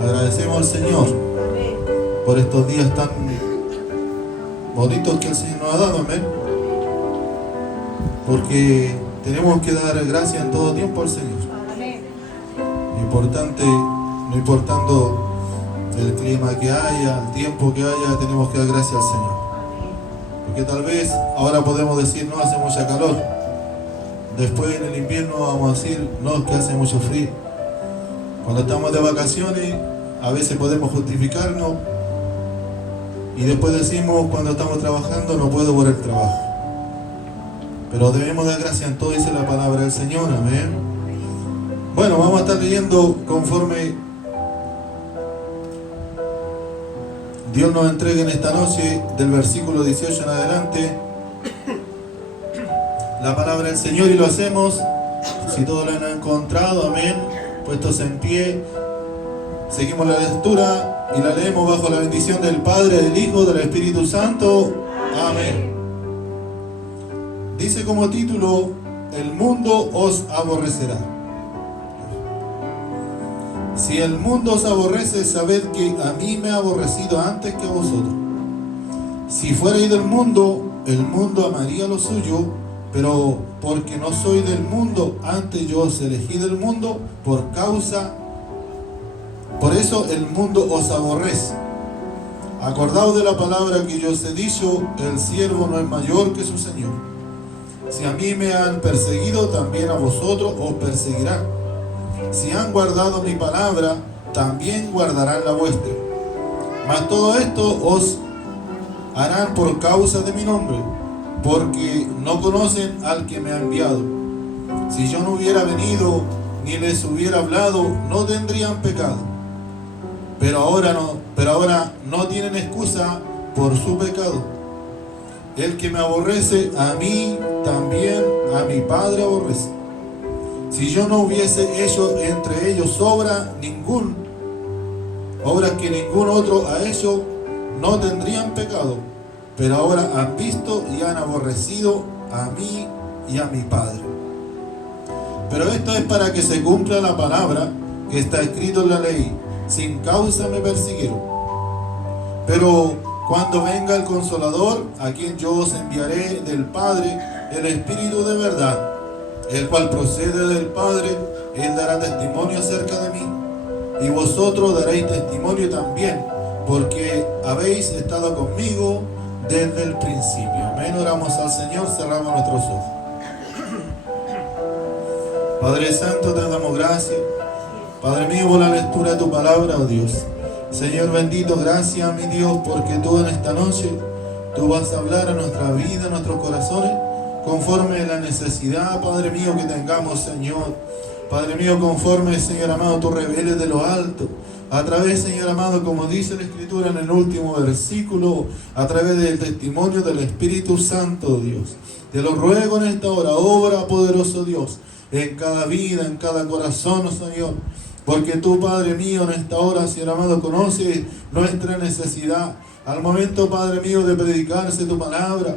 Agradecemos al Señor por estos días tan bonitos que el Señor nos ha dado, amén. Porque tenemos que dar gracias en todo tiempo al Señor. Importante, no importando el clima que haya, el tiempo que haya, tenemos que dar gracias al Señor. Porque tal vez ahora podemos decir, no, hace mucha calor. Después en el invierno vamos a decir, no, es que hace mucho frío. Cuando estamos de vacaciones, a veces podemos justificarnos y después decimos, cuando estamos trabajando, no puedo por el trabajo. Pero debemos dar gracias en todo, dice la palabra del Señor, amén. Bueno, vamos a estar leyendo conforme Dios nos entrega en esta noche, del versículo 18 en adelante, la palabra del Señor, y lo hacemos, si todos lo han encontrado, amén, puestos en pie, seguimos la lectura y la leemos bajo la bendición del Padre, del Hijo, del Espíritu Santo, amén. Dice como título, el mundo os aborrecerá. Si el mundo os aborrece, sabed que a mí me ha aborrecido antes que a vosotros. Si fuerais del mundo, el mundo amaría lo suyo, pero porque no soy del mundo, antes yo os elegí del mundo, por eso el mundo os aborrece. Acordaos de la palabra que yo os he dicho, el siervo no es mayor que su Señor. Si a mí me han perseguido, también a vosotros os perseguirán. Si han guardado mi palabra, también guardarán la vuestra. Mas todo esto os harán por causa de mi nombre, porque no conocen al que me ha enviado. Si yo no hubiera venido, ni les hubiera hablado, no tendrían pecado. Pero ahora no tienen excusa por su pecado. El que me aborrece, a mí también a mi Padre aborrece. Si yo no hubiese hecho entre ellos obras que ningún otro ha hecho, no tendrían pecado. Pero ahora han visto y han aborrecido a mí y a mi Padre. Pero esto es para que se cumpla la palabra que está escrito en la ley: sin causa me persiguieron. Pero cuando venga el Consolador, a quien yo os enviaré del Padre, el Espíritu de verdad, el cual procede del Padre, Él dará testimonio acerca de mí, y vosotros daréis testimonio también, porque habéis estado conmigo desde el principio. Amén. Oramos al Señor, cerramos nuestros ojos. Padre Santo, te damos gracias, Padre mío, por la lectura de tu palabra, oh Dios. Señor bendito, gracias, mi Dios, porque tú en esta noche, tú vas a hablar a nuestra vida, a nuestros corazones, conforme a la necesidad, Padre mío, que tengamos, Señor. Padre mío, conforme, Señor amado, tú reveles de lo alto, a través, Señor amado, como dice la Escritura en el último versículo, a través del testimonio del Espíritu Santo, Dios. Te lo ruego en esta hora, obra poderoso Dios, en cada vida, en cada corazón, Señor. Porque tú, Padre mío, en esta hora, Señor amado, conoces nuestra necesidad. Al momento, Padre mío, de predicarse tu palabra,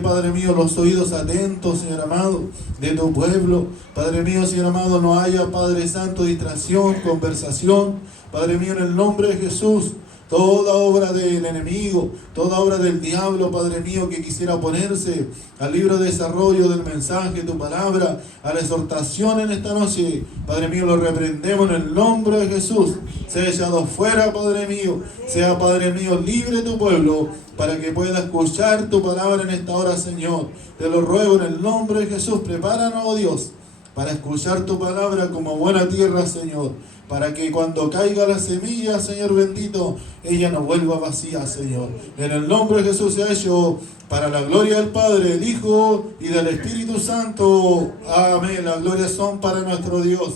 Padre mío, los oídos atentos, Señor amado, de tu pueblo. Padre mío, Señor amado, no haya, Padre Santo, distracción, conversación. Padre mío, en el nombre de Jesús, toda obra del enemigo, toda obra del diablo, Padre mío, que quisiera oponerse al libre desarrollo del mensaje, tu palabra, a la exhortación en esta noche, Padre mío, lo reprendemos en el nombre de Jesús. Sea echado fuera, Padre mío, sea, Padre mío, libre tu pueblo, para que pueda escuchar tu palabra en esta hora, Señor. Te lo ruego en el nombre de Jesús. Prepáranos, oh Dios, para escuchar tu palabra como buena tierra, Señor, para que cuando caiga la semilla, Señor bendito, ella no vuelva vacía, Señor. En el nombre de Jesús se ha hecho, para la gloria del Padre, del Hijo y del Espíritu Santo. Amén. Las glorias son para nuestro Dios.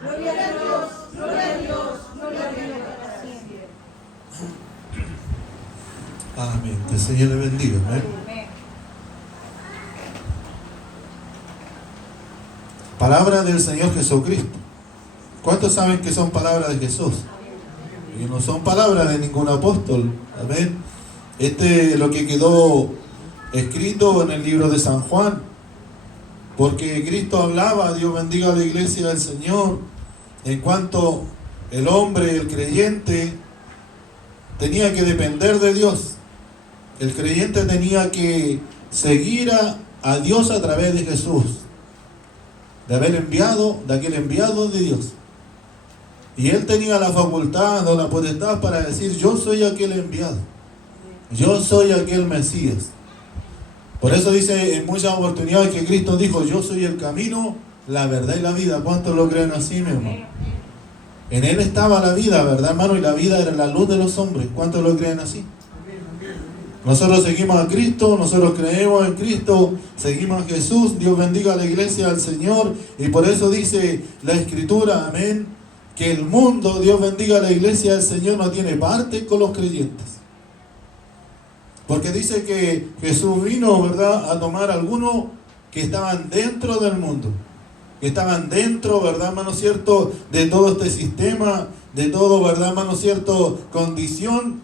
Gloria a Dios, gloria a Dios, gloria a Dios. Amén. Que el Señor le bendiga. Amén. Palabra del Señor Jesucristo. ¿Cuántos saben que son palabras de Jesús? Y no son palabras de ningún apóstol. Amén. Es lo que quedó escrito en el libro de San Juan. Porque Cristo hablaba, Dios bendiga a la iglesia del Señor, en cuanto el hombre, el creyente, tenía que depender de Dios. El creyente tenía que seguir a Dios a través de Jesús, de aquel enviado de Dios. Y él tenía la facultad o la potestad para decir: yo soy aquel enviado, yo soy aquel Mesías. Por eso dice en muchas oportunidades que Cristo dijo: yo soy el camino, la verdad y la vida. ¿Cuántos lo creen así, mi hermano? En él estaba la vida, ¿verdad, hermano? Y la vida era la luz de los hombres. ¿Cuántos lo creen así? Nosotros seguimos a Cristo, nosotros creemos en Cristo, seguimos a Jesús. Dios bendiga a la iglesia, al Señor. Y por eso dice la Escritura, amén, que el mundo, Dios bendiga a la iglesia del Señor, no tiene parte con los creyentes. Porque dice que Jesús vino, ¿verdad?, a tomar a algunos que estaban dentro del mundo, que estaban dentro, ¿verdad, hermano cierto?, de todo este sistema, de todo, ¿verdad, hermano cierto?, condición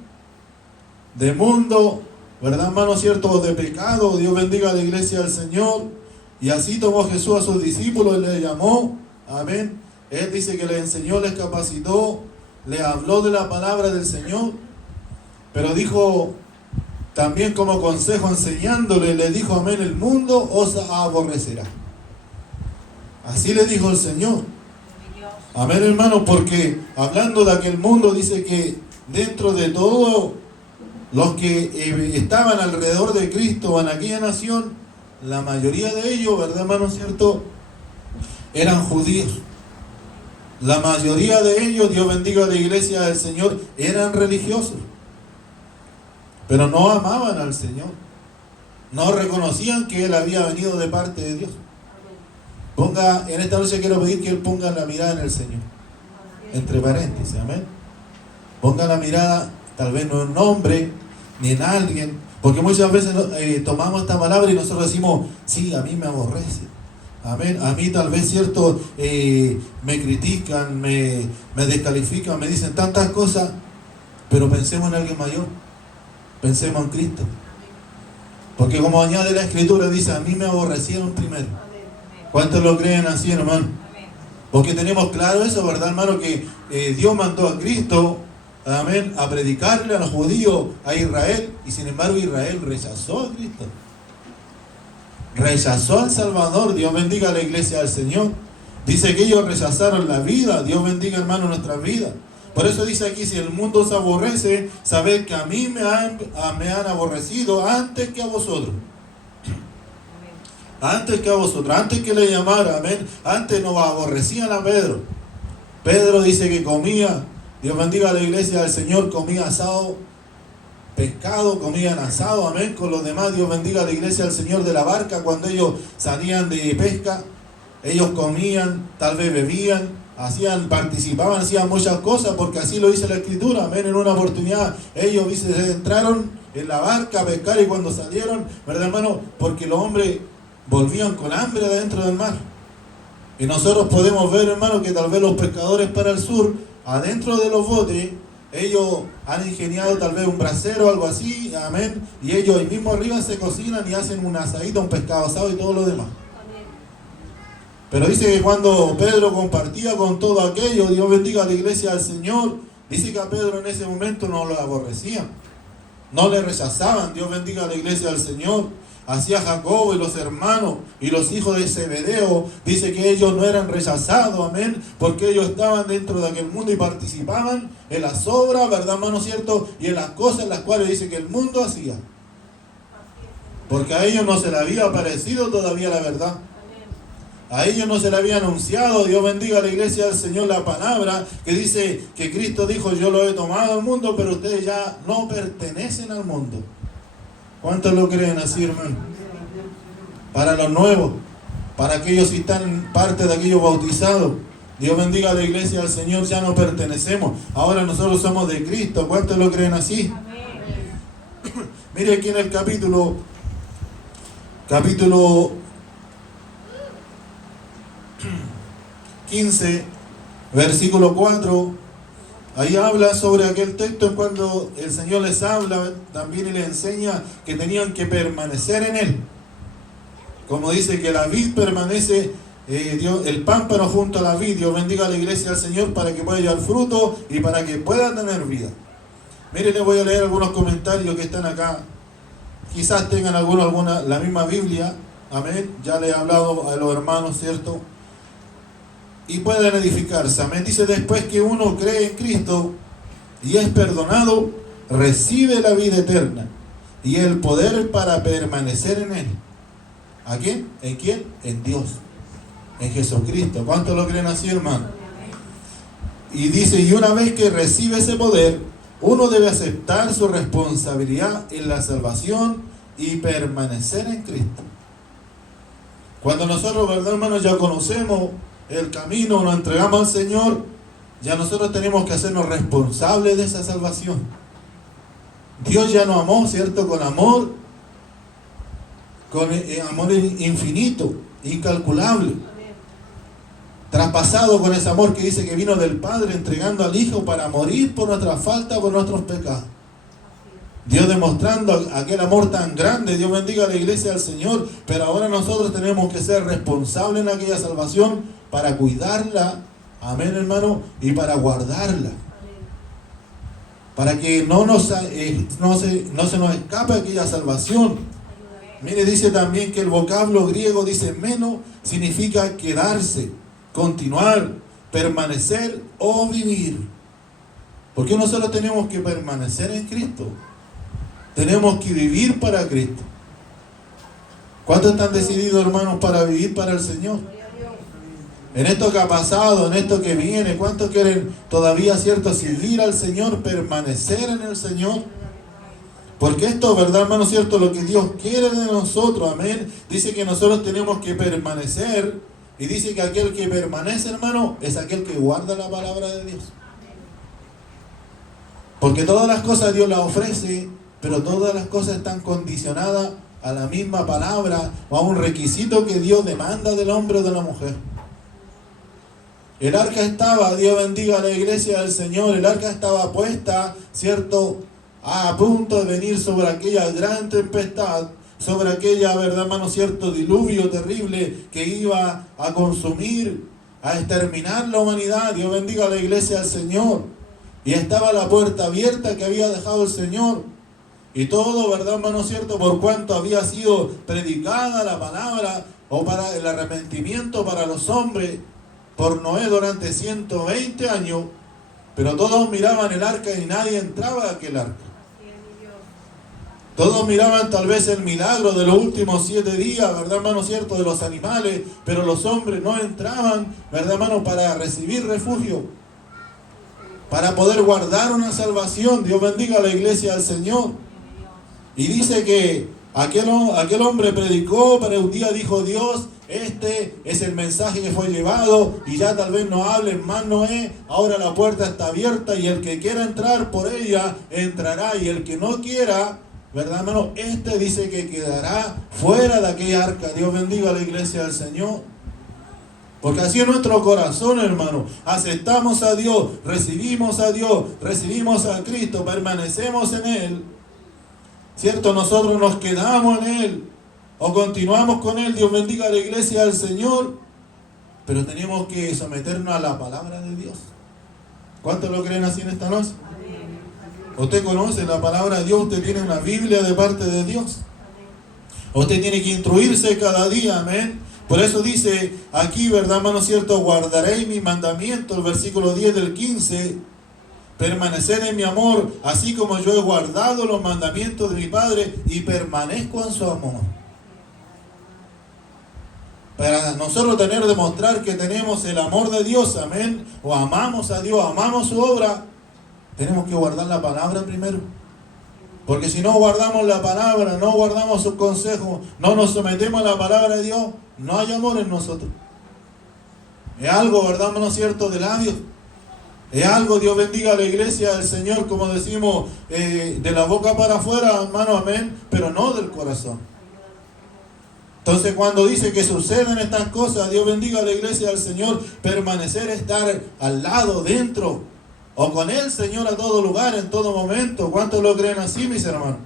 de mundo, ¿verdad, hermano cierto?, de pecado. Dios bendiga a la iglesia del Señor. Y así tomó Jesús a sus discípulos y les llamó, amén. Él dice que les enseñó, les capacitó, les habló de la palabra del Señor, pero dijo también como consejo enseñándole, le dijo, amén, el mundo os aborrecerá. Así le dijo el Señor. Amén, hermano, porque hablando de aquel mundo, dice que dentro de todos los que estaban alrededor de Cristo en aquella nación, la mayoría de ellos, ¿verdad, hermano cierto?, eran judíos. La mayoría de ellos, Dios bendiga a la iglesia del Señor, eran religiosos, pero no amaban al Señor, no reconocían que Él había venido de parte de Dios. En esta noche quiero pedir que Él ponga la mirada en el Señor, entre paréntesis, amén. Ponga la mirada tal vez no en un hombre, ni en alguien, porque muchas veces tomamos esta palabra y nosotros decimos, sí, a mí me aborrece. Amén. A mí tal vez, cierto, me critican, me descalifican, me dicen tantas cosas, pero pensemos en alguien mayor, pensemos en Cristo. Porque como añade la Escritura, dice, a mí me aborrecieron primero. ¿Cuántos lo creen así, hermano? Porque tenemos claro eso, ¿verdad, hermano? Que Dios mandó a Cristo, amén, a predicarle a los judíos, a Israel, y sin embargo Israel rechazó a Cristo. Rechazó al Salvador. Dios bendiga a la iglesia del Señor. Dice que ellos rechazaron la vida. Dios bendiga, hermano, nuestras vidas. Por eso dice aquí, si el mundo se aborrece, sabed que a mí me han aborrecido antes que a vosotros. Antes que a vosotros, antes que le llamara, amén. Antes nos aborrecían a Pedro. Pedro dice que comía, Dios bendiga a la iglesia del Señor, comía asado, pescado, comían asado, amén, con los demás. Dios bendiga a la iglesia del Señor de la barca. Cuando ellos salían de pesca, ellos comían, tal vez bebían, participaban, hacían muchas cosas, porque así lo dice la Escritura, amén. En una oportunidad ellos entraron en la barca a pescar, y cuando salieron, ¿verdad, hermano?, porque los hombres volvían con hambre adentro del mar. Y nosotros podemos ver, hermano, que tal vez los pescadores para el sur, adentro de los botes, ellos han ingeniado tal vez un brasero o algo así, amén, y ellos ahí mismo arriba se cocinan y hacen un asadito, un pescado asado y todo lo demás. Pero dice que cuando Pedro compartía con todo aquello, Dios bendiga a la iglesia del Señor, dice que a Pedro en ese momento no lo aborrecían, no le rechazaban. Dios bendiga a la iglesia del Señor. Así a Jacobo y los hermanos y los hijos de Zebedeo, dice que ellos no eran rechazados, amén, porque ellos estaban dentro de aquel mundo y participaban en las obras, ¿verdad, hermano cierto?, y en las cosas en las cuales dice que el mundo hacía, porque a ellos no se le había aparecido todavía la verdad, a ellos no se le había anunciado. Dios bendiga a la iglesia del Señor la palabra que dice que Cristo dijo, yo lo he tomado al mundo, pero ustedes ya no pertenecen al mundo. ¿Cuántos lo creen así, hermano? Para los nuevos, para aquellos que están parte de aquellos bautizados, Dios bendiga a la iglesia del Señor, ya no pertenecemos. Ahora nosotros somos de Cristo. ¿Cuántos lo creen así? Mire aquí en el capítulo 15, versículo 4. Ahí habla sobre aquel texto en cuando el Señor les habla también y les enseña que tenían que permanecer en Él. Como dice que la vid permanece el pámpano junto a la vid. Dios bendiga a la iglesia del Señor para que pueda llevar fruto y para que pueda tener vida. Miren, les voy a leer algunos comentarios que están acá. Quizás tengan la misma Biblia. Amén. Ya le he hablado a los hermanos, ¿cierto? Y pueden edificarse. Amén. Dice, después que uno cree en Cristo y es perdonado, recibe la vida eterna y el poder para permanecer en Él. ¿A quién? ¿En quién? En Dios. En Jesucristo. ¿Cuántos lo creen así, hermano? Y dice, y una vez que recibe ese poder, uno debe aceptar su responsabilidad en la salvación y permanecer en Cristo. Cuando nosotros, ¿verdad, hermanos? Ya conocemos el camino, nos entregamos al Señor, ya nosotros tenemos que hacernos responsables de esa salvación. Dios ya nos amó, ¿cierto? Con amor infinito, incalculable. Traspasado con ese amor que dice que vino del Padre, entregando al Hijo para morir por nuestra falta, por nuestros pecados. Dios demostrando aquel amor tan grande. Dios bendiga a la iglesia del Señor, pero ahora nosotros tenemos que ser responsables en aquella salvación para cuidarla, amén, hermano, y para guardarla, para que no se nos escape aquella salvación. Mire, dice también que el vocablo griego dice meno, significa quedarse, continuar, permanecer o vivir. Porque nosotros tenemos que permanecer en Cristo. Tenemos que vivir para Cristo. ¿Cuántos están decididos, hermanos, para vivir para el Señor? En esto que ha pasado, en esto que viene, ¿cuántos quieren todavía, cierto, seguir al Señor, permanecer en el Señor? Porque esto, ¿verdad, hermano, cierto? Lo que Dios quiere de nosotros, amén. Dice que nosotros tenemos que permanecer. Y dice que aquel que permanece, hermano, es aquel que guarda la palabra de Dios. Porque todas las cosas Dios las ofrece, pero todas las cosas están condicionadas a la misma palabra o a un requisito que Dios demanda del hombre o de la mujer. El arca estaba, Dios bendiga a la iglesia del Señor, el arca estaba puesta, ¿cierto?, a punto de venir sobre aquella gran tempestad, sobre aquella, ¿verdad, hermano, cierto, diluvio terrible que iba a consumir, a exterminar la humanidad. Dios bendiga a la iglesia del Señor. Y estaba la puerta abierta que había dejado el Señor. Y todo, ¿verdad, hermano, cierto?, por cuanto había sido predicada la palabra o para el arrepentimiento para los hombres por Noé durante 120 años, pero todos miraban el arca y nadie entraba a aquel arca. Todos miraban tal vez el milagro de los últimos 7 días, ¿verdad, hermano, cierto?, de los animales, pero los hombres no entraban, ¿verdad, hermano?, para recibir refugio, para poder guardar una salvación. Dios bendiga a la iglesia del Señor. Y dice que aquel hombre predicó, pero un día dijo Dios, este es el mensaje que fue llevado y ya tal vez no hablen más Noé, ahora la puerta está abierta y el que quiera entrar por ella entrará, y el que no quiera, ¿verdad, hermano?, este dice que quedará fuera de aquella arca. Dios bendiga a la iglesia del Señor. Porque así es nuestro corazón, hermano. Aceptamos a Dios, recibimos a Cristo, permanecemos en Él, ¿cierto? Nosotros nos quedamos en Él o continuamos con Él. Dios bendiga a la iglesia del Señor. Pero tenemos que someternos a la palabra de Dios. ¿Cuántos lo creen así en esta noche? Usted conoce la palabra de Dios, usted tiene una Biblia de parte de Dios. Usted tiene que instruirse cada día, amén. Por eso dice aquí, ¿verdad, hermano, cierto? Guardaréis mi mandamiento, el versículo 10 del 15. Permanecer en mi amor, así como yo he guardado los mandamientos de mi Padre y permanezco en su amor. Para nosotros demostrar que tenemos el amor de Dios, amén, o amamos a Dios, amamos su obra, tenemos que guardar la palabra primero. Porque si no guardamos la palabra, no guardamos sus consejos, no nos sometemos a la palabra de Dios, no hay amor en nosotros. Es algo, ¿verdad, hermano, cierto?, de labios. Es algo, Dios bendiga a la iglesia del Señor, como decimos, de la boca para afuera, hermano, amén, pero no del corazón. Entonces, cuando dice que suceden estas cosas, Dios bendiga a la iglesia del Señor, permanecer, estar al lado, dentro, o con el Señor a todo lugar, en todo momento. ¿Cuántos lo creen así, mis hermanos?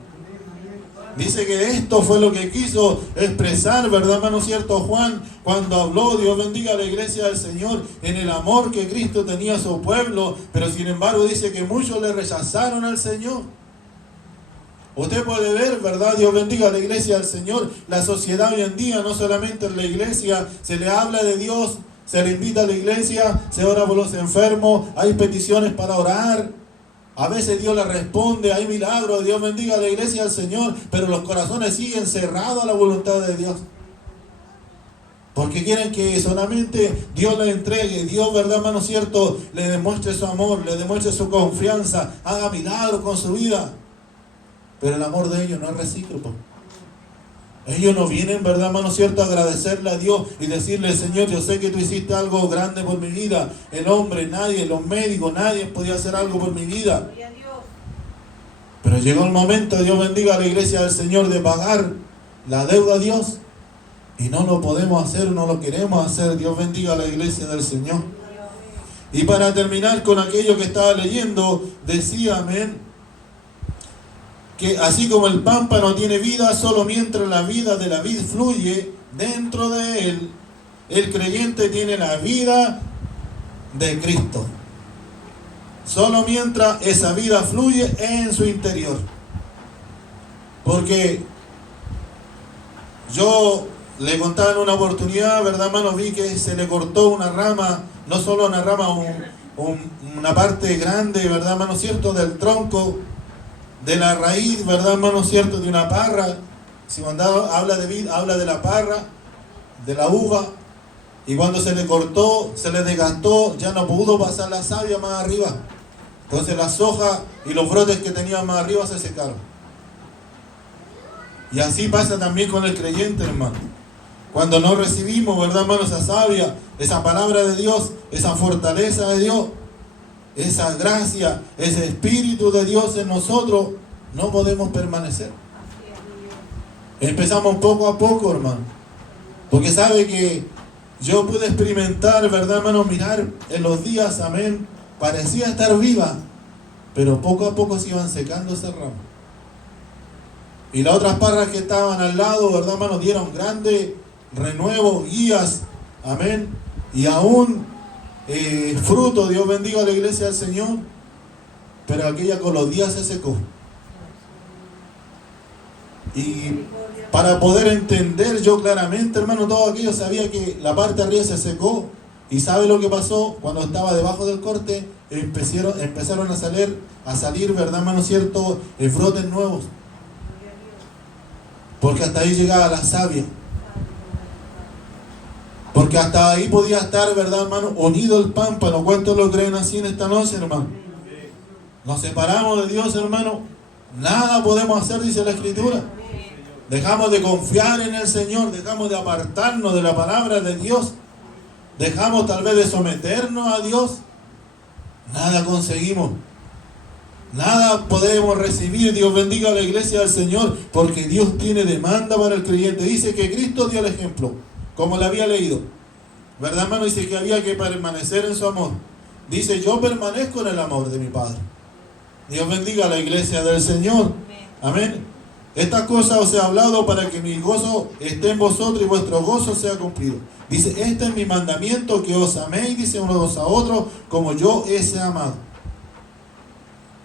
Dice que esto fue lo que quiso expresar, ¿verdad, hermano cierto? Juan, cuando habló, Dios bendiga a la iglesia del Señor, en el amor que Cristo tenía a su pueblo, pero sin embargo dice que muchos le rechazaron al Señor. Usted puede ver, ¿verdad? Dios bendiga a la iglesia del Señor. La sociedad hoy en día, no solamente en la iglesia, se le habla de Dios, se le invita a la iglesia, se ora por los enfermos, hay peticiones para orar. A veces Dios le responde, hay milagros, Dios bendiga a la iglesia del Señor, pero los corazones siguen cerrados a la voluntad de Dios. Porque quieren que solamente Dios le entregue, Dios, ¿verdad, hermano cierto? Le demuestre su amor, le demuestre su confianza, haga milagros con su vida. Pero el amor de ellos no es recíproco. Ellos no vienen, ¿verdad, hermano cierto?, a agradecerle a Dios y decirle, Señor, yo sé que tú hiciste algo grande por mi vida. El hombre, nadie, los médicos, nadie podía hacer algo por mi vida. Pero llegó el momento, Dios bendiga a la iglesia del Señor, de pagar la deuda a Dios. Y no lo podemos hacer, no lo queremos hacer. Dios bendiga a la iglesia del Señor. Y para terminar con aquello que estaba leyendo, decía, amén, que así como el pámpano tiene vida solo mientras la vida de la vid fluye dentro de él, el creyente tiene la vida de Cristo. Solo mientras esa vida fluye en su interior. Porque yo le contaba en una oportunidad, ¿verdad, hermano? Vi que se le cortó una rama, no solo una rama, una parte grande, ¿verdad, hermano cierto?, del tronco, de la raíz, ¿verdad, hermano cierto?, de una parra. Si cuando habla de vid, habla de la parra, de la uva. Y cuando se le cortó, se le desgastó, ya no pudo pasar la savia más arriba. Entonces las hojas y los brotes que tenía más arriba se secaron. Y así pasa también con el creyente, hermano. Cuando no recibimos, ¿verdad, hermano?, esa savia, esa palabra de Dios, esa fortaleza de Dios, esa gracia, ese Espíritu de Dios en nosotros, no podemos permanecer. Empezamos poco a poco, hermano. Porque sabe que yo pude experimentar, ¿verdad, hermano? Mirar en los días, amén, parecía estar viva, pero poco a poco se iban secando esas ramas. Y las otras parras que estaban al lado, ¿verdad, hermano?, dieron grandes renuevos, guías, amén, y aún fruto, Dios bendiga a la iglesia del Señor, pero aquella con los días se secó. Y para poder entender yo claramente, hermano, todo aquello, sabía que la parte de arriba se secó. Y sabe lo que pasó cuando estaba debajo del corte, empezaron a salir, ¿verdad, hermano cierto?, brotes nuevos. Porque hasta ahí llegaba la savia. Porque hasta ahí podía estar, ¿verdad, hermano?, unido el pámpano. ¿Cuántos lo creen así en esta noche, hermano? Nos separamos de Dios, hermano. Nada podemos hacer, dice la Escritura. Dejamos de confiar en el Señor. Dejamos de apartarnos de la palabra de Dios. Dejamos tal vez de someternos a Dios. Nada conseguimos. Nada podemos recibir. Dios bendiga a la iglesia del Señor. Porque Dios tiene demanda para el creyente. Dice que Cristo dio el ejemplo, como le había leído, ¿verdad, hermano? Dice que había que permanecer en su amor. Dice, yo permanezco en el amor de mi Padre. Dios bendiga a la iglesia del Señor. Amén. Estas cosas os he hablado para que mi gozo esté en vosotros y vuestro gozo sea cumplido. Dice, este es mi mandamiento, que os améis, dice, unos a otros, como yo os he amado.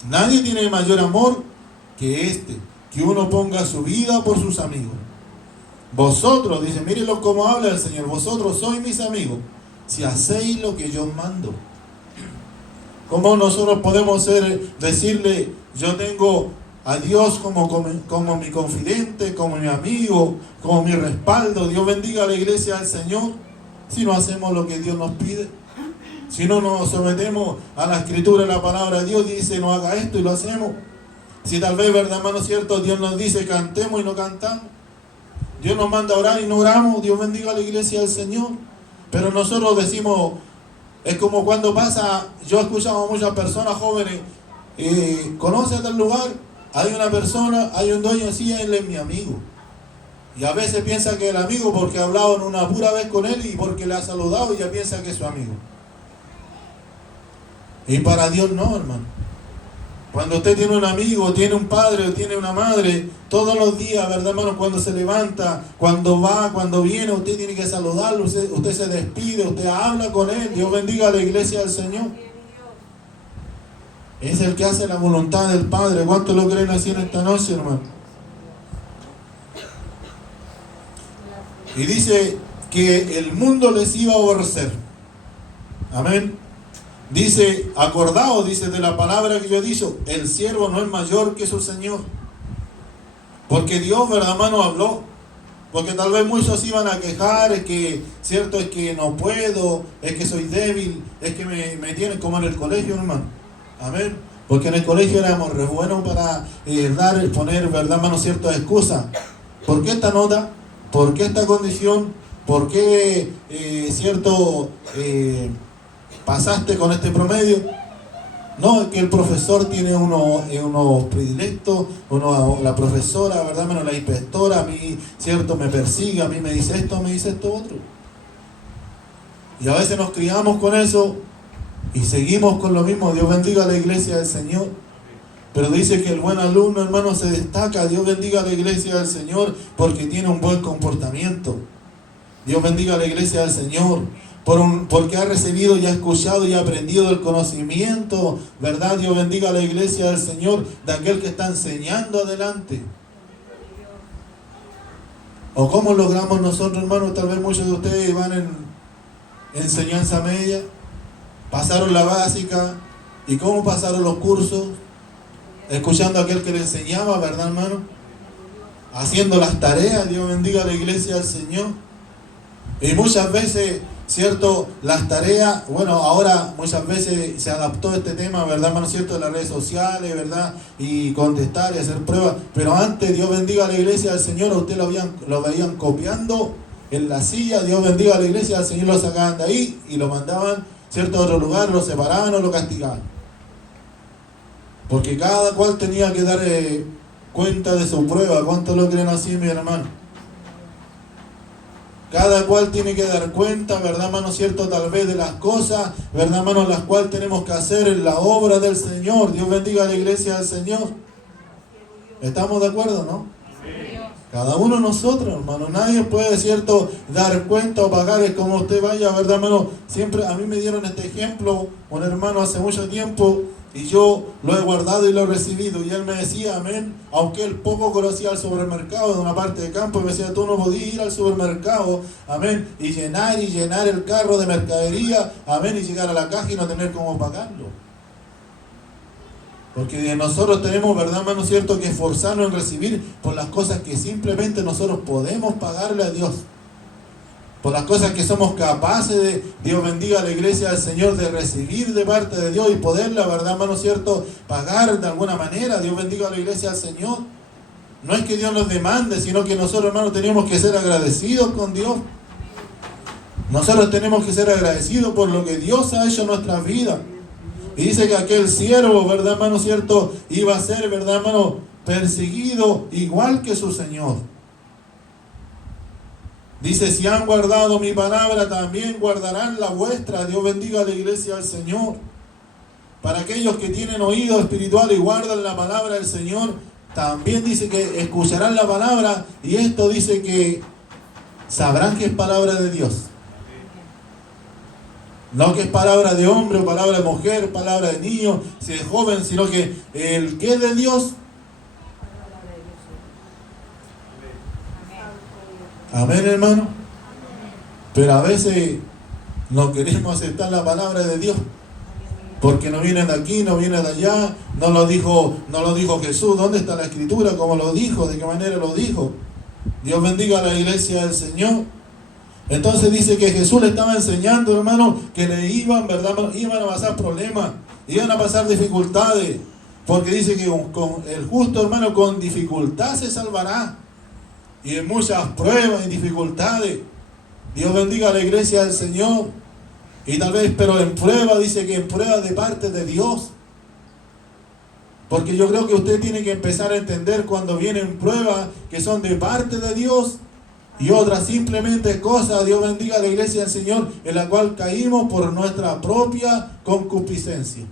Nadie tiene mayor amor que este, que uno ponga su vida por sus amigos. Vosotros, dice, mírenlo cómo habla el Señor, vosotros sois mis amigos, si hacéis lo que yo mando. ¿Cómo nosotros podemos decirle, yo tengo a Dios como mi confidente, como mi amigo, como mi respaldo? Dios bendiga a la iglesia del Señor, si no hacemos lo que Dios nos pide. Si no nos sometemos a la Escritura, a la palabra de Dios, dice, no haga esto y lo hacemos. Si tal vez, ¿verdad, hermano cierto?, Dios nos dice, cantemos y no cantamos. Dios nos manda a orar y no oramos. Dios bendiga a la iglesia del Señor. Pero nosotros decimos, es como cuando pasa, yo he escuchado a muchas personas jóvenes, ¿conoce tal lugar? Hay una persona, hay un dueño así, él es mi amigo. Y a veces piensa que el amigo, porque ha hablado en una pura vez con él y porque le ha saludado, y ya piensa que es su amigo. Y para Dios no, hermano. Cuando usted tiene un amigo, tiene un padre o tiene una madre, todos los días, ¿verdad, hermano? Cuando se levanta, cuando va, cuando viene, usted tiene que saludarlo, usted se despide, usted habla con él. Dios bendiga a la iglesia del Señor. Es el que hace la voluntad del Padre. ¿Cuántos lo creen así en esta noche, hermano? Y dice que el mundo les iba a aborrecer. Amén. Dice, acordaos, dice de la palabra que yo he dicho, el siervo no es mayor que su Señor. Porque Dios, ¿verdad, hermano? Habló. Porque tal vez muchos iban a quejar, es que, cierto, es que no puedo, es que soy débil, es que me tienen como en el colegio, hermano. Amén. Porque en el colegio éramos re buenos para poner, ¿verdad, hermano? Ciertas excusas. ¿Por qué esta nota? ¿Por qué esta condición? ¿Por qué, pasaste con este promedio? No, es que el profesor tiene unos predilectos, la profesora, ¿verdad? Menos la inspectora, a mí, cierto, me persigue, a mí me dice esto otro. Y a veces nos criamos con eso y seguimos con lo mismo. Dios bendiga a la iglesia del Señor. Pero dice que el buen alumno, hermano, se destaca. Dios bendiga a la iglesia del Señor porque tiene un buen comportamiento. Dios bendiga a la iglesia del Señor porque ha recibido y ha escuchado y ha aprendido el conocimiento, ¿verdad? Dios bendiga a la iglesia del Señor de aquel que está enseñando adelante. ¿O cómo logramos nosotros, hermanos? Tal vez muchos de ustedes van en enseñanza media, pasaron la básica, ¿y cómo pasaron los cursos? Escuchando a aquel que le enseñaba, ¿verdad, hermano? Haciendo las tareas. Dios bendiga a la iglesia del Señor. Y muchas veces, cierto, las tareas, bueno, ahora muchas veces se adaptó este tema, ¿verdad, hermano? Cierto, de las redes sociales, ¿verdad? Y contestar y hacer pruebas. Pero antes, Dios bendiga a la iglesia del Señor, a usted lo veían copiando en la silla. Dios bendiga a la iglesia del Señor, lo sacaban de ahí y lo mandaban, cierto, a otro lugar, lo separaban o lo castigaban. Porque cada cual tenía que dar cuenta de su prueba. ¿Cuántos lo creen así, mi hermano? Cada cual tiene que dar cuenta, ¿verdad, hermano? Cierto, tal vez de las cosas, ¿verdad, hermano? Las cuales tenemos que hacer en la obra del Señor. Dios bendiga a la iglesia del Señor. ¿Estamos de acuerdo, no? Cada uno de nosotros, hermano. Nadie puede, cierto, dar cuenta o pagar. Es como usted vaya, ¿verdad, hermano? Siempre a mí me dieron este ejemplo, un hermano hace mucho tiempo, y yo lo he guardado y lo he recibido. Y él me decía, amén, aunque él poco conocía el supermercado de una parte de campo, me decía, tú no podías ir al supermercado, amén, y llenar el carro de mercadería, amén, y llegar a la caja y no tener cómo pagarlo. Porque nosotros tenemos, ¿verdad, hermano, cierto, que esforzarnos en recibir por las cosas que simplemente nosotros podemos pagarle a Dios. Por las cosas que somos capaces de, Dios bendiga a la iglesia del Señor, de recibir de parte de Dios y poderla, ¿verdad, hermano, cierto?, pagar de alguna manera. Dios bendiga a la iglesia del Señor. No es que Dios nos demande, sino que nosotros, hermanos, tenemos que ser agradecidos con Dios. Nosotros tenemos que ser agradecidos por lo que Dios ha hecho en nuestras vidas. Y dice que aquel siervo, ¿verdad, hermano, cierto?, iba a ser, ¿verdad, hermano?, perseguido igual que su Señor. Dice, si han guardado mi palabra, también guardarán la vuestra. Dios bendiga a la iglesia del Señor. Para aquellos que tienen oído espiritual y guardan la palabra del Señor, también dice que escucharán la palabra, y esto dice que sabrán que es palabra de Dios. No que es palabra de hombre o palabra de mujer, palabra de niño, si es joven, sino que el que es de Dios. Amén, hermano. Pero a veces no queremos aceptar la palabra de Dios, porque no viene de aquí, no viene de allá, no lo dijo Jesús. ¿Dónde está la escritura? ¿Cómo lo dijo? ¿De qué manera lo dijo? Dios bendiga a la iglesia del Señor. Entonces dice que Jesús le estaba enseñando, hermano, que le iban, ¿verdad? Iban a pasar problemas, iban a pasar dificultades, porque dice que con el justo, hermano, con dificultad se salvará. Y en muchas pruebas y dificultades. Dios bendiga a la iglesia del Señor. Y tal vez, pero en prueba, dice que en prueba de parte de Dios. Porque yo creo que usted tiene que empezar a entender cuando vienen pruebas que son de parte de Dios y otras simplemente cosas, Dios bendiga a la iglesia del Señor, en la cual caímos por nuestra propia concupiscencia.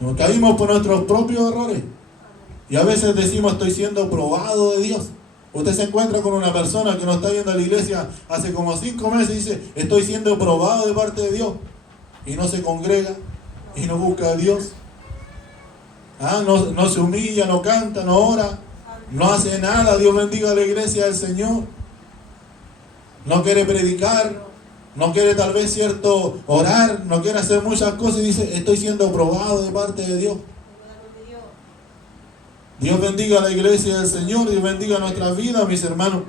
Nos caímos por nuestros propios errores. Y a veces decimos, estoy siendo probado de Dios. Usted se encuentra con una persona que no está yendo a la iglesia hace como 5 meses y dice, estoy siendo probado de parte de Dios. Y no se congrega, y no busca a Dios. No se humilla, no canta, no ora, no hace nada. Dios bendiga a la iglesia del Señor. No quiere predicar, no quiere tal vez orar, no quiere hacer muchas cosas y dice, estoy siendo probado de parte de Dios. Dios bendiga a la iglesia del Señor, Dios bendiga nuestras vidas, mis hermanos.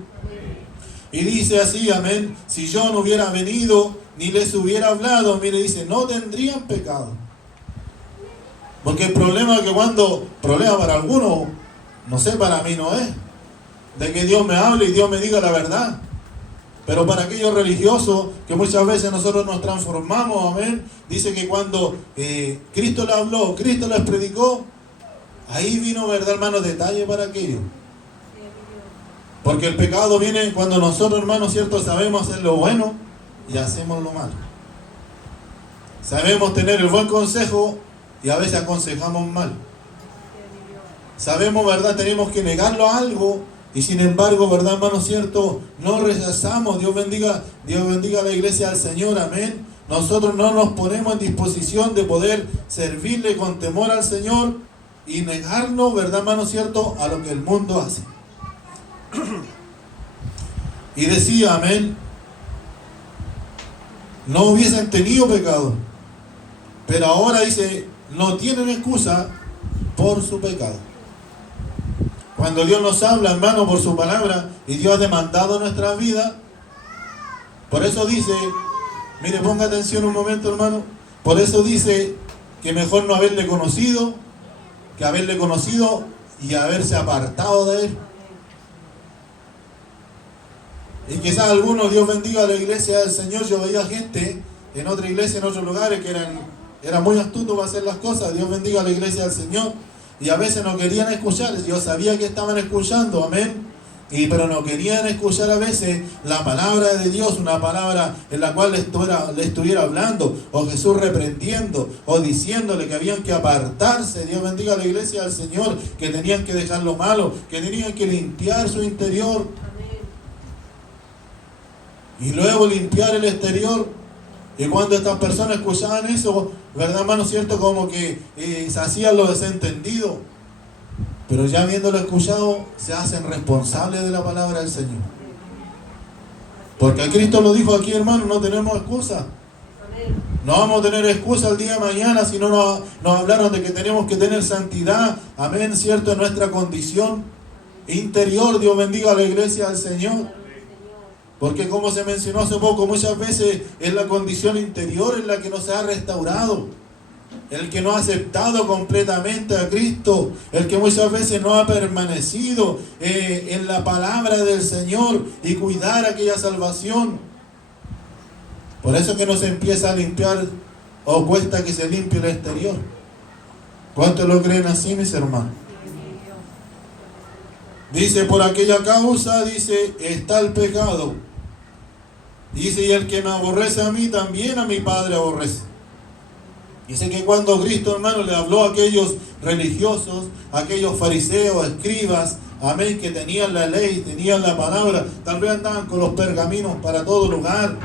Y dice así, amén, si yo no hubiera venido ni les hubiera hablado, mire, dice, no tendrían pecado. Porque el problema es que problema para algunos, no sé, para mí no es, de que Dios me hable y Dios me diga la verdad. Pero para aquellos religiosos, que muchas veces nosotros nos transformamos, amén, dice que cuando Cristo le habló, Cristo les predicó, ahí vino, ¿verdad, hermanos? Detalle para aquello. Porque el pecado viene cuando nosotros, hermanos, ¿cierto? Sabemos hacer lo bueno y hacemos lo malo. Sabemos tener el buen consejo y a veces aconsejamos mal. Sabemos, ¿verdad? Tenemos que negarlo a algo y sin embargo, ¿verdad, hermanos, cierto? No rechazamos. Dios bendiga a la iglesia del Señor, amén. Nosotros no nos ponemos en disposición de poder servirle con temor al Señor y negarnos, ¿verdad, hermano, cierto?, a lo que el mundo hace. Y decía, amén, no hubiesen tenido pecado, pero ahora dice, no tienen excusa por su pecado. Cuando Dios nos habla, hermano, por su palabra, y Dios ha demandado nuestra vida, por eso dice, mire, ponga atención un momento, hermano, por eso dice que mejor no haberle conocido, que haberle conocido y haberse apartado de él. Y quizás algunos, Dios bendiga a la iglesia del Señor, yo veía gente en otra iglesia, en otros lugares, que eran muy astutos para hacer las cosas. Dios bendiga a la iglesia del Señor, y a veces no querían escuchar. Yo sabía que estaban escuchando, amén, pero no querían escuchar a veces la palabra de Dios, una palabra en la cual le estuviera hablando, o Jesús reprendiendo, o diciéndole que habían que apartarse. Dios bendiga a la iglesia del Señor, que tenían que dejar lo malo, que tenían que limpiar su interior, y luego limpiar el exterior. Y cuando estas personas escuchaban eso, ¿verdad, hermano, cierto? Como que se hacían los desentendidos. Pero ya habiéndolo escuchado, se hacen responsables de la palabra del Señor. Porque Cristo lo dijo aquí, hermano, no tenemos excusa. No vamos a tener excusa el día de mañana si no nos hablaron de que tenemos que tener santidad, amén, cierto, en nuestra condición interior. Dios bendiga a la iglesia del Señor. Porque como se mencionó hace poco, muchas veces es la condición interior en la que no se ha restaurado. El que no ha aceptado completamente a Cristo, el que muchas veces no ha permanecido en la palabra del Señor y cuidar aquella salvación. Por eso que no se empieza a limpiar, o cuesta que se limpie el exterior. ¿Cuántos lo creen así, mis hermanos? Dice, por aquella causa, dice, está el pecado. Dice, y el que me aborrece a mí, también a mi Padre aborrece. Dice que cuando Cristo, hermano, le habló a aquellos religiosos, a aquellos fariseos, escribas, amén, que tenían la ley, tenían la palabra, tal vez andaban con los pergaminos para todo lugar.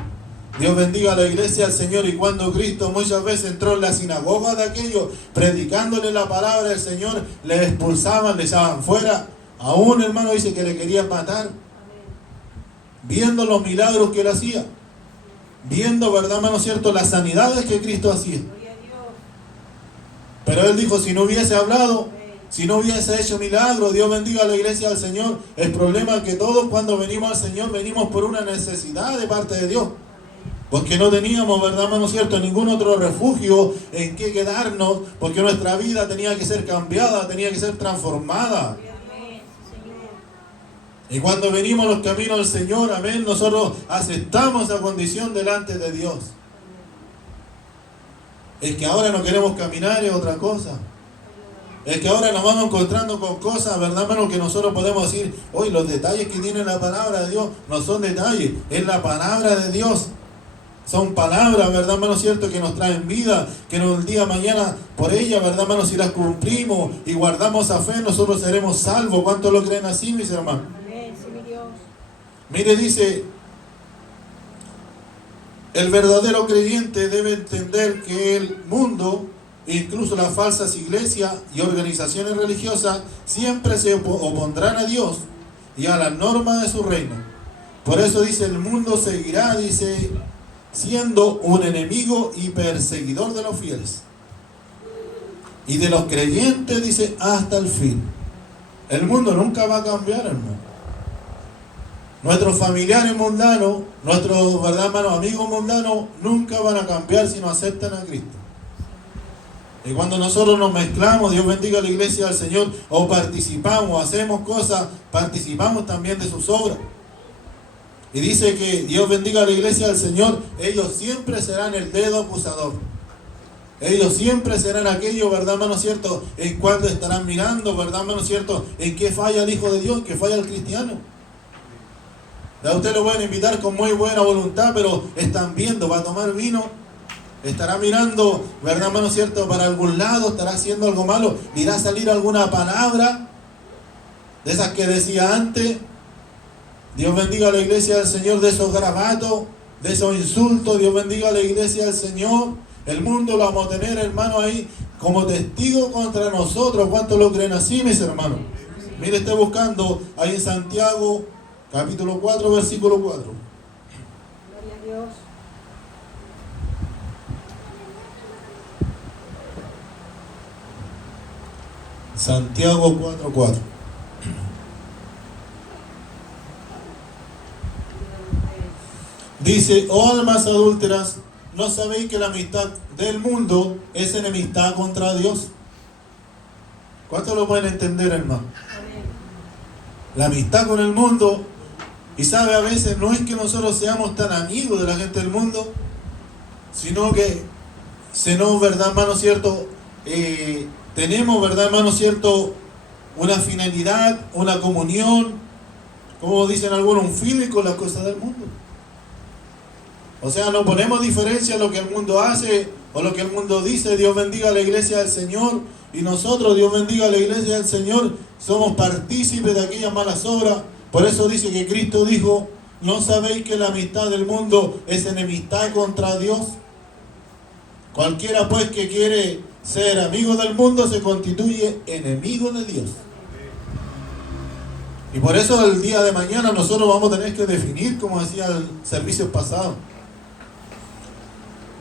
Dios bendiga a la iglesia del Señor. Y cuando Cristo muchas veces entró en la sinagoga de aquellos, predicándole la palabra del Señor, le expulsaban, le echaban fuera. Aún, hermano, dice que le querían matar. Viendo los milagros que él hacía, viendo, ¿verdad, hermano, cierto?, las sanidades que Cristo hacía. Pero él dijo, si no hubiese hablado, si no hubiese hecho milagros, Dios bendiga a la iglesia del Señor. El problema es que todos cuando venimos al Señor, venimos por una necesidad de parte de Dios. Porque no teníamos, ¿verdad, hermano, cierto?, ningún otro refugio en que quedarnos, porque nuestra vida tenía que ser cambiada, tenía que ser transformada. Y cuando venimos a los caminos del Señor, amén, nosotros aceptamos esa condición delante de Dios. Es que ahora no queremos caminar es otra cosa. Es que ahora nos vamos encontrando con cosas, ¿verdad, hermano?, que nosotros podemos decir, hoy los detalles que tiene la palabra de Dios no son detalles, es la palabra de Dios. Son palabras, ¿verdad, hermano? Cierto, que nos traen vida, que el día de mañana por ella, ¿verdad, hermano? Si las cumplimos y guardamos a fe, nosotros seremos salvos. ¿Cuántos lo creen así, mis hermanos? Amén, sí, mi Dios. Mire, dice, el verdadero creyente debe entender que el mundo, incluso las falsas iglesias y organizaciones religiosas, siempre se opondrán a Dios y a las normas de su reino. Por eso dice, el mundo seguirá, dice, siendo un enemigo y perseguidor de los fieles y de los creyentes, dice, hasta el fin. El mundo nunca va a cambiar, hermano. Nuestros familiares mundanos, nuestros, ¿verdad, hermano, amigos mundanos, nunca van a cambiar si no aceptan a Cristo. Y cuando nosotros nos mezclamos, Dios bendiga a la iglesia del Señor, o participamos, hacemos cosas, participamos también de sus obras. Y dice que Dios bendiga a la iglesia del Señor, ellos siempre serán el dedo acusador. Ellos siempre serán aquellos, ¿verdad, hermano, cierto? En cuanto estarán mirando, ¿verdad, hermano, cierto? En qué falla el Hijo de Dios, que falla el cristiano. A usted lo pueden invitar con muy buena voluntad, pero están viendo, va a tomar vino, estará mirando, ¿verdad, hermano, cierto? Para algún lado, estará haciendo algo malo, irá a salir alguna palabra de esas que decía antes. Dios bendiga a la iglesia del Señor de esos garabatos, de esos insultos. Dios bendiga a la iglesia del Señor. El mundo lo vamos a tener, hermano, ahí como testigo contra nosotros. ¿Cuántos lo creen así, mis hermanos? Mire, esté buscando ahí en Santiago, capítulo 4, versículo 4. Gloria a Dios. Santiago 4, 4. Dice, oh almas adúlteras, ¿no sabéis que la amistad del mundo es enemistad contra Dios? ¿Cuántos lo pueden entender, hermano? La amistad con el mundo, y sabe, a veces no es que nosotros seamos tan amigos de la gente del mundo, sino que ¿verdad, hermano, cierto? Tenemos, ¿verdad, hermano, cierto? Una finalidad, una comunión, como dicen algunos, un feeling con las cosas del mundo. O sea, no ponemos diferencia a lo que el mundo hace o lo que el mundo dice. Dios bendiga a la iglesia del Señor. Y nosotros, Dios bendiga a la iglesia del Señor, somos partícipes de aquellas malas obras. Por eso dice que Cristo dijo, ¿no sabéis que la amistad del mundo es enemistad contra Dios? Cualquiera pues que quiere ser amigo del mundo se constituye enemigo de Dios. Y por eso el día de mañana nosotros vamos a tener que definir, como decía el servicio pasado.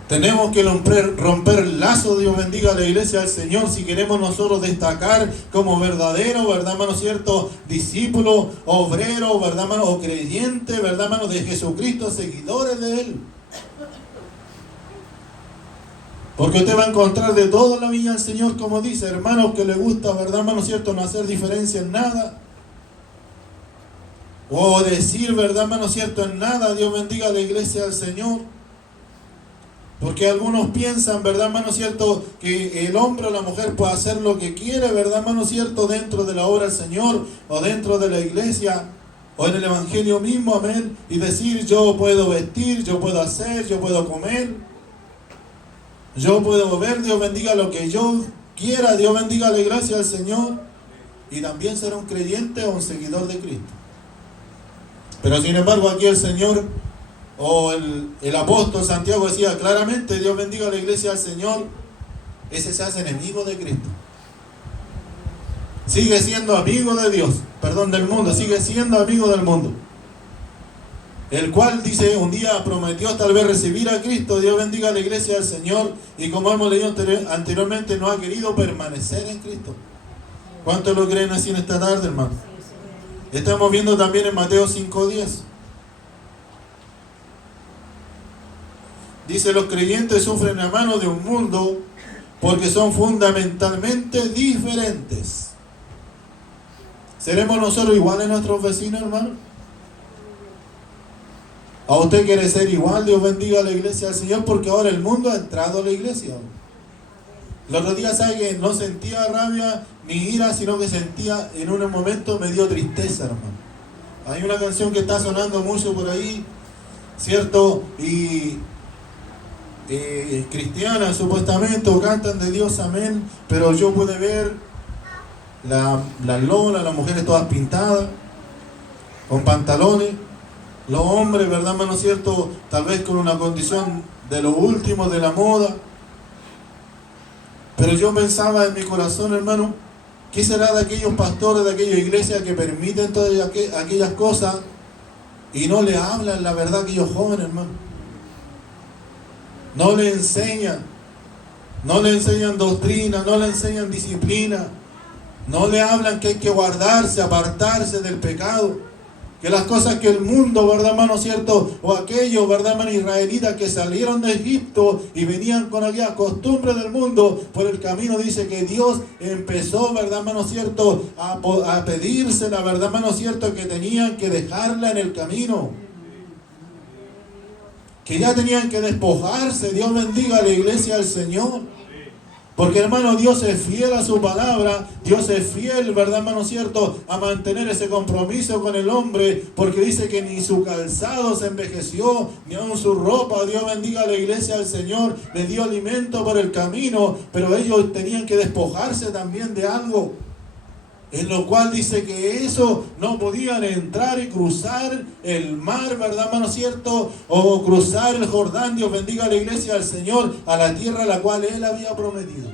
Tenemos que romper el lazo. Dios bendiga a la iglesia del Señor, si queremos nosotros destacar como verdadero, ¿verdad, hermano, cierto? Discípulo, obrero, ¿verdad, hermano? O creyente, ¿verdad, hermano? De Jesucristo, seguidores de Él. Porque usted va a encontrar de todo en la viña del Señor, como dice, hermanos que le gusta, ¿verdad, hermano, cierto? No hacer diferencia en nada. O decir, ¿verdad, hermano, cierto? En nada. Dios bendiga a la iglesia del Señor. Porque algunos piensan, ¿verdad, hermano, cierto? Que el hombre o la mujer puede hacer lo que quiere, ¿verdad, hermano, cierto? Dentro de la obra del Señor, o dentro de la iglesia, o en el evangelio mismo, amén. Y decir, yo puedo vestir, yo puedo hacer, yo puedo comer, yo puedo ver, Dios bendiga lo que yo quiera, Dios bendiga la iglesia del Señor. Y también ser un creyente o un seguidor de Cristo. Pero sin embargo aquí el Señor, o el apóstol Santiago decía claramente, Dios bendiga a la iglesia del Señor, ese se hace enemigo de Cristo. Sigue siendo amigo de Dios, perdón, del mundo, sigue siendo amigo del mundo. El cual, dice, un día prometió tal vez recibir a Cristo. Dios bendiga a la iglesia del Señor, y como hemos leído anteriormente, no ha querido permanecer en Cristo. ¿Cuántos lo creen así en esta tarde, hermano? Estamos viendo también en Mateo 5:10. Dice, los creyentes sufren a mano de un mundo porque son fundamentalmente diferentes. ¿Seremos nosotros iguales a nuestros vecinos, hermano? ¿A usted quiere ser igual? Dios bendiga a la iglesia del Señor, porque ahora el mundo ha entrado a la iglesia. El otro día, ¿sabe que no sentía rabia ni ira, sino que sentía, en un momento me dio tristeza, hermano? Hay una canción que está sonando mucho por ahí, ¿cierto? Y cristianas supuestamente o cantan de Dios, amén, pero yo pude ver las lolas, las mujeres todas pintadas, con pantalones, los hombres, ¿verdad, hermano cierto? Tal vez con una condición de lo último de la moda. Pero yo pensaba en mi corazón, hermano, ¿qué será de aquellos pastores, de aquella iglesia que permiten todas aquellas cosas y no le hablan la verdad a aquellos jóvenes, hermano? No le enseñan doctrina, no le enseñan disciplina, no le hablan que hay que guardarse, apartarse del pecado. Que las cosas que el mundo, ¿verdad, hermano cierto? O aquellos, ¿verdad, hermano israelitas que salieron de Egipto y venían con aquellas costumbres del mundo, por el camino dice que Dios empezó, ¿verdad, hermano cierto? A pedirse, la verdad, hermano cierto, que tenían que dejarla en el camino. Que ya tenían que despojarse. Dios bendiga a la iglesia del Señor. Porque, hermano, Dios es fiel a su palabra, Dios es fiel, ¿verdad, hermano cierto?, a mantener ese compromiso con el hombre, porque dice que ni su calzado se envejeció, ni aun su ropa. Dios bendiga a la iglesia del Señor, le dio alimento por el camino, pero ellos tenían que despojarse también de algo, en lo cual dice que eso no podían entrar y cruzar el mar, ¿verdad, hermano cierto? O cruzar el Jordán. Dios bendiga a la iglesia del Señor, a la tierra a la cual Él había prometido.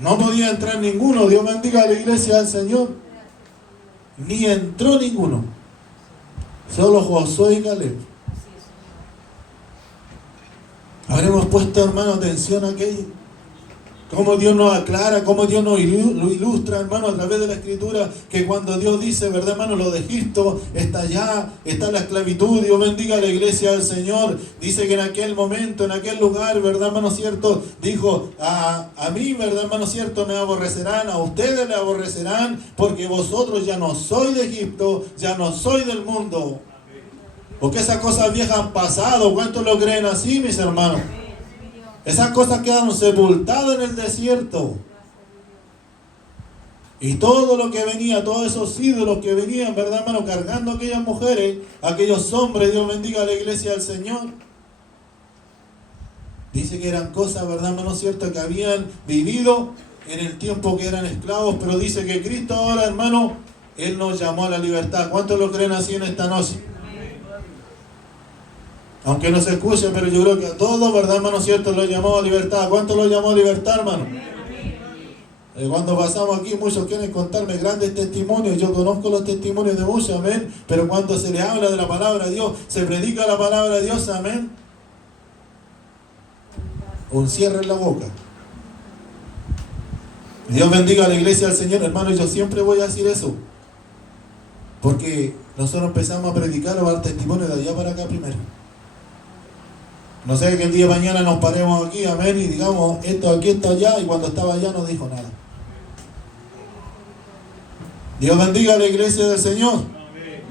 No podía entrar ninguno. Dios bendiga a la iglesia del Señor. Ni entró ninguno. Solo Josué y Caleb. Habremos puesto, hermano, atención a aquello. Cómo Dios nos aclara, cómo Dios nos lo ilustra, hermano, a través de la Escritura, que cuando Dios dice, ¿verdad, hermano? Lo de Egipto está allá, está la esclavitud. Dios bendiga a la iglesia del Señor. Dice que en aquel momento, en aquel lugar, ¿verdad, hermano cierto? Dijo, a mí, ¿verdad, hermano cierto? Me aborrecerán, a ustedes le aborrecerán, porque vosotros ya no sois de Egipto, ya no sois del mundo. Porque esas cosas viejas han pasado. ¿Cuántos lo creen así, mis hermanos? Esas cosas quedaron sepultadas en el desierto. Y todo lo que venía, todos esos ídolos que venían, ¿verdad, hermano? Cargando a aquellas mujeres, a aquellos hombres, Dios bendiga a la iglesia del Señor. Dice que eran cosas, ¿verdad, hermano cierto? Que habían vivido en el tiempo que eran esclavos. Pero dice que Cristo ahora, hermano, Él nos llamó a la libertad. ¿Cuántos lo creen así en esta noche? Aunque no se escuche, pero yo creo que a todos, ¿verdad, hermano cierto? Lo llamó a libertad. ¿Cuánto lo llamó a libertad, hermano? Cuando pasamos aquí, muchos quieren contarme grandes testimonios. Yo conozco los testimonios de muchos, amén. Pero cuando se le habla de la palabra de Dios, se predica la palabra de Dios, amén, un cierre en la boca. Dios bendiga a la iglesia del Señor, hermano. Yo siempre voy a decir eso, porque nosotros empezamos a predicar o a dar testimonio de allá para acá primero. No sé que el día de mañana nos paremos aquí, amén, y digamos, esto aquí, esto allá, y cuando estaba allá no dijo nada. Dios bendiga a la iglesia del Señor.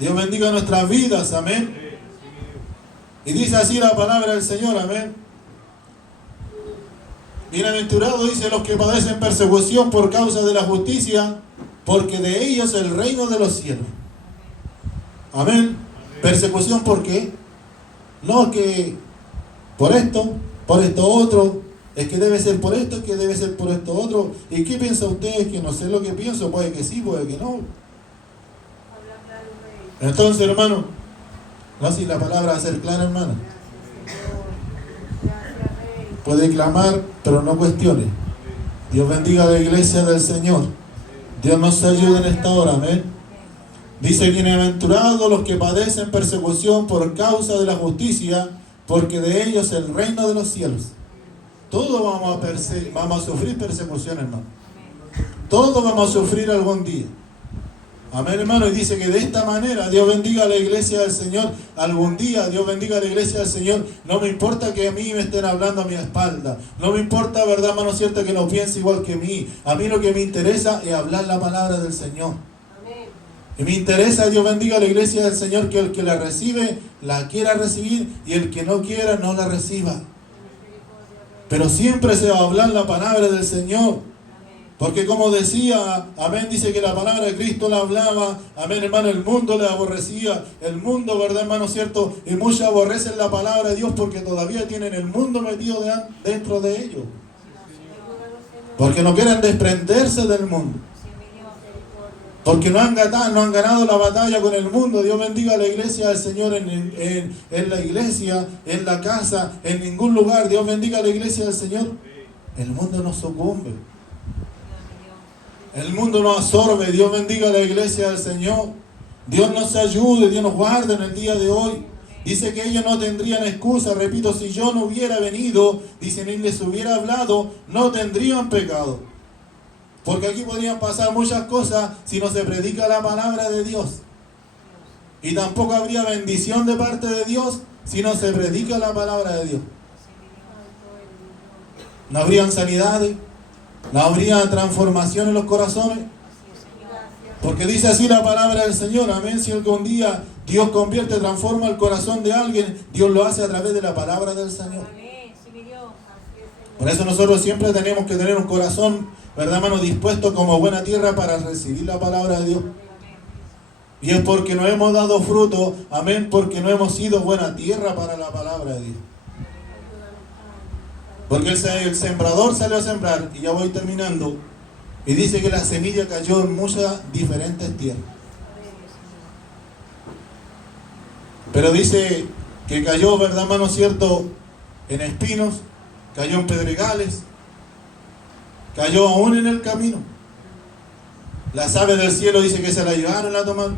Dios bendiga nuestras vidas, amén. Y dice así la palabra del Señor, amén. Bienaventurados, dice, los que padecen persecución por causa de la justicia, porque de ellos es el reino de los cielos. Amén. Persecución, ¿por qué? No que por esto otro, es que debe ser por esto, es que debe ser por esto otro. ¿Y qué piensa usted? Que no sé lo que pienso, puede que sí, puede que no. Entonces, hermano, no, si la palabra va a ser clara, hermano. Puede clamar, pero no cuestione. Dios bendiga a la iglesia del Señor. Dios nos ayude en esta hora, amén. Dice, bienaventurados los que padecen persecución por causa de la justicia, porque de ellos es el reino de los cielos. Todos vamos a sufrir persecución, hermano. Todos vamos a sufrir algún día. Amén, hermano. Y dice que de esta manera, Dios bendiga a la iglesia del Señor. Algún día, Dios bendiga a la iglesia del Señor. No me importa que a mí me estén hablando a mi espalda. No me importa, verdad, hermano, cierto, que no piense igual que mí. A mí lo que me interesa es hablar la palabra del Señor. Y me interesa, Dios bendiga a la iglesia del Señor, que el que la recibe, la quiera recibir, y el que no quiera, no la reciba. Pero siempre se va a hablar la palabra del Señor. Porque como decía, amén, dice que la palabra de Cristo la hablaba, amén, hermano, el mundo le aborrecía, el mundo, ¿verdad, hermano, cierto? Y muchos aborrecen la palabra de Dios porque todavía tienen el mundo metido dentro de ellos. Porque no quieren desprenderse del mundo. Porque no han ganado la batalla con el mundo. Dios bendiga a la iglesia del Señor en la iglesia, en la casa, en ningún lugar. Dios bendiga a la iglesia del Señor. El mundo no sucumbe. El mundo nos absorbe. Dios bendiga a la iglesia del Señor. Dios nos ayude, Dios nos guarde en el día de hoy. Dice que ellos no tendrían excusa. Repito, si yo no hubiera venido, dice, ni les hubiera hablado, no tendrían pecado. Porque aquí podrían pasar muchas cosas si no se predica la palabra de Dios. Y tampoco habría bendición de parte de Dios si no se predica la palabra de Dios. No habrían sanidades. No habría transformación en los corazones. Porque dice así la palabra del Señor. Amén. Si algún día Dios convierte, transforma el corazón de alguien, Dios lo hace a través de la palabra del Señor. Por eso nosotros siempre tenemos que tener un corazón, ¿verdad, hermano?, dispuesto como buena tierra para recibir la palabra de Dios. Y es porque no hemos dado fruto, amén, porque no hemos sido buena tierra para la palabra de Dios. Porque el sembrador salió a sembrar, y ya voy terminando, y dice que la semilla cayó en muchas diferentes tierras. Pero dice que cayó, ¿verdad, hermano, cierto?, en espinos, cayó en pedregales, cayó aún en el camino. Las aves del cielo dice que se la llevaron a tomar.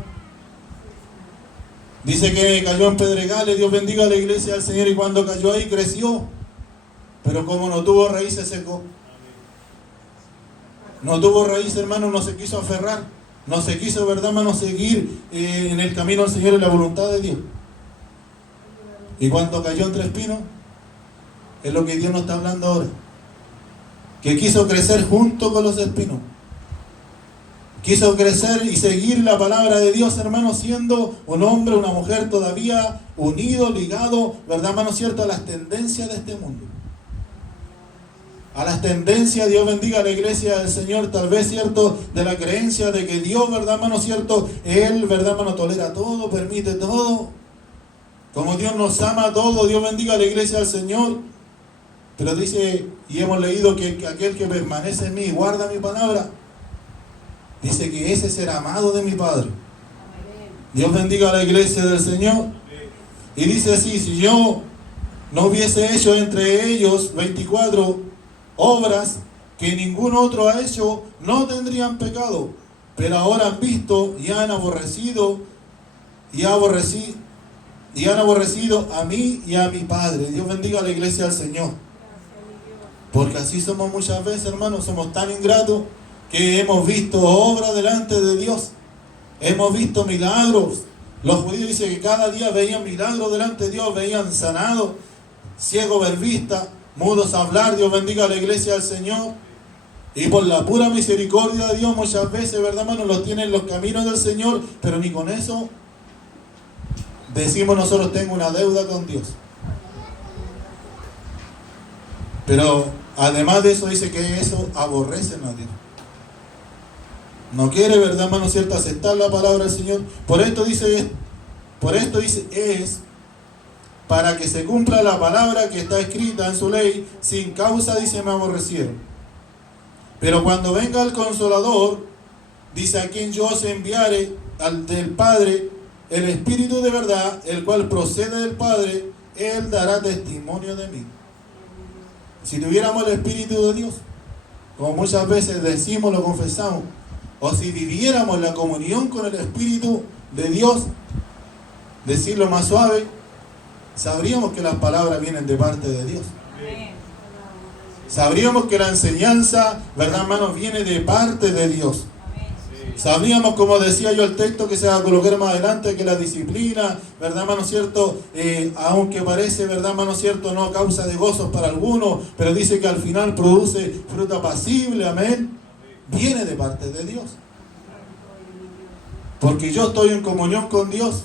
Dice que cayó en pedregales. Dios bendiga a la iglesia del Señor. Y cuando cayó ahí creció, pero como no tuvo raíz se secó. No tuvo raíz, hermano, no se quiso aferrar, no se quiso, ¿verdad, hermano?, seguir en el camino del Señor y la voluntad de Dios. Y cuando cayó entre espinos, es lo que Dios nos está hablando ahora. Que quiso crecer junto con los espinos. Quiso crecer y seguir la palabra de Dios, hermano, siendo un hombre, una mujer todavía unido, ligado, ¿verdad, hermano, cierto?, a las tendencias de este mundo. A las tendencias, Dios bendiga a la iglesia del Señor, tal vez, cierto, de la creencia de que Dios, ¿verdad, hermano, cierto?, Él, ¿verdad, hermano?, tolera todo, permite todo. Como Dios nos ama a todos, Dios bendiga a la iglesia del Señor. Pero dice, y hemos leído que aquel que permanece en mí y guarda mi palabra, dice que ese será amado de mi Padre. Dios bendiga a la iglesia del Señor. Y dice así, si yo no hubiese hecho entre ellos 24 obras que ningún otro ha hecho, no tendrían pecado. Pero ahora han visto y han aborrecido a mí y a mi Padre. Dios bendiga a la iglesia del Señor. Porque así somos muchas veces, hermanos, somos tan ingratos que hemos visto obras delante de Dios. Hemos visto milagros. Los judíos dicen que cada día veían milagros delante de Dios, veían sanados, ciegos ver vista, mudos hablar. Dios bendiga a la iglesia del Señor. Y por la pura misericordia de Dios muchas veces, ¿verdad, hermano?, los tienen en los caminos del Señor, pero ni con eso decimos nosotros tengo una deuda con Dios. Pero además de eso dice que eso aborrecen a Dios. No quiere, ¿verdad, hermano, cierto?, aceptar la palabra del Señor. Por esto dice, es para que se cumpla la palabra que está escrita en su ley, sin causa, dice, me aborrecieron. Pero cuando venga el Consolador, dice, a quien yo os enviare, al del Padre, el Espíritu de verdad, el cual procede del Padre, Él dará testimonio de mí. Si tuviéramos el Espíritu de Dios, como muchas veces decimos, lo confesamos, o si viviéramos la comunión con el Espíritu de Dios, decirlo más suave, sabríamos que las palabras vienen de parte de Dios. Sabríamos que la enseñanza, ¿verdad, hermanos?, viene de parte de Dios. Sabríamos, como decía yo el texto que se va a colocar más adelante, que la disciplina, ¿verdad, hermano, cierto?, aunque parece, ¿verdad, hermano, cierto?, no causa de gozos para algunos, pero dice que al final produce fruta apacible, amén, viene de parte de Dios. Porque yo estoy en comunión con Dios.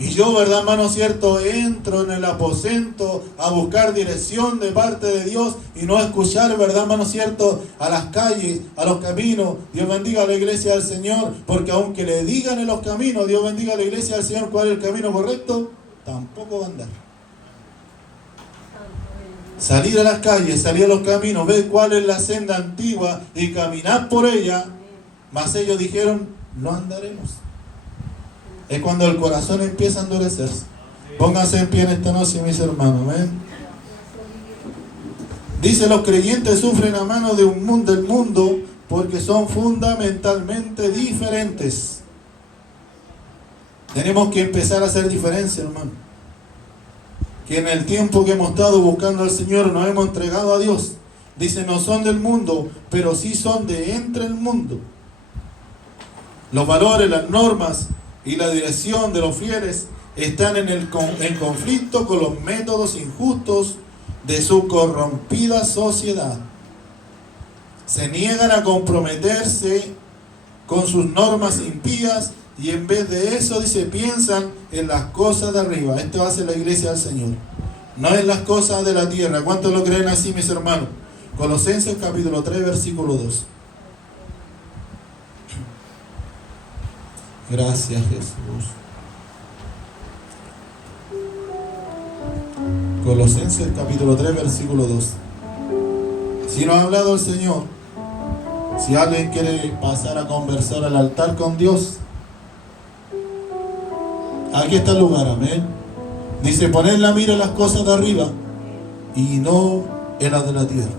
Y yo, ¿verdad, hermano, cierto? Entro en el aposento a buscar dirección de parte de Dios y no escuchar, ¿verdad, hermano, cierto? A las calles, a los caminos. Dios bendiga a la iglesia del Señor, porque aunque le digan en los caminos, Dios bendiga a la iglesia del Señor, cuál es el camino correcto, tampoco va a andar. Salir a las calles, salir a los caminos, ver cuál es la senda antigua y caminar por ella, mas ellos dijeron, no andaremos. Es cuando el corazón empieza a endurecerse. Pónganse en pie en esta noche, mis hermanos. ¿Ven? Dice, los creyentes sufren a mano del mundo porque son fundamentalmente diferentes. Tenemos que empezar a hacer diferencia, hermano. Que en el tiempo que hemos estado buscando al Señor nos hemos entregado a Dios. Dice, no son del mundo, pero sí son de entre el mundo. Los valores, las normas y la dirección de los fieles están en conflicto con los métodos injustos de su corrompida sociedad. Se niegan a comprometerse con sus normas impías y en vez de eso, dice, piensan en las cosas de arriba. Esto hace la iglesia del Señor, no en las cosas de la tierra. ¿Cuántos lo creen así, mis hermanos? Colosenses capítulo 3, versículo 2. Gracias, Jesús. Colosenses capítulo 3, versículo 2. Si no ha hablado el Señor, si alguien quiere pasar a conversar al altar con Dios, aquí está el lugar, amén. Dice, poned la mira en las cosas de arriba y no en las de la tierra.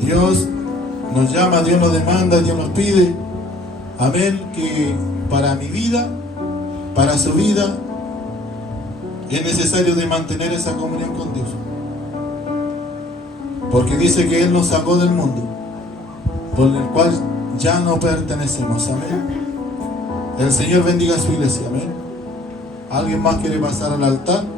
Dios nos llama, Dios nos demanda, Dios nos pide, amén, que para mi vida, para su vida, es necesario de mantener esa comunión con Dios. Porque dice que Él nos sacó del mundo, por el cual ya no pertenecemos, amén. El Señor bendiga a su iglesia, amén. ¿Alguien más quiere pasar al altar?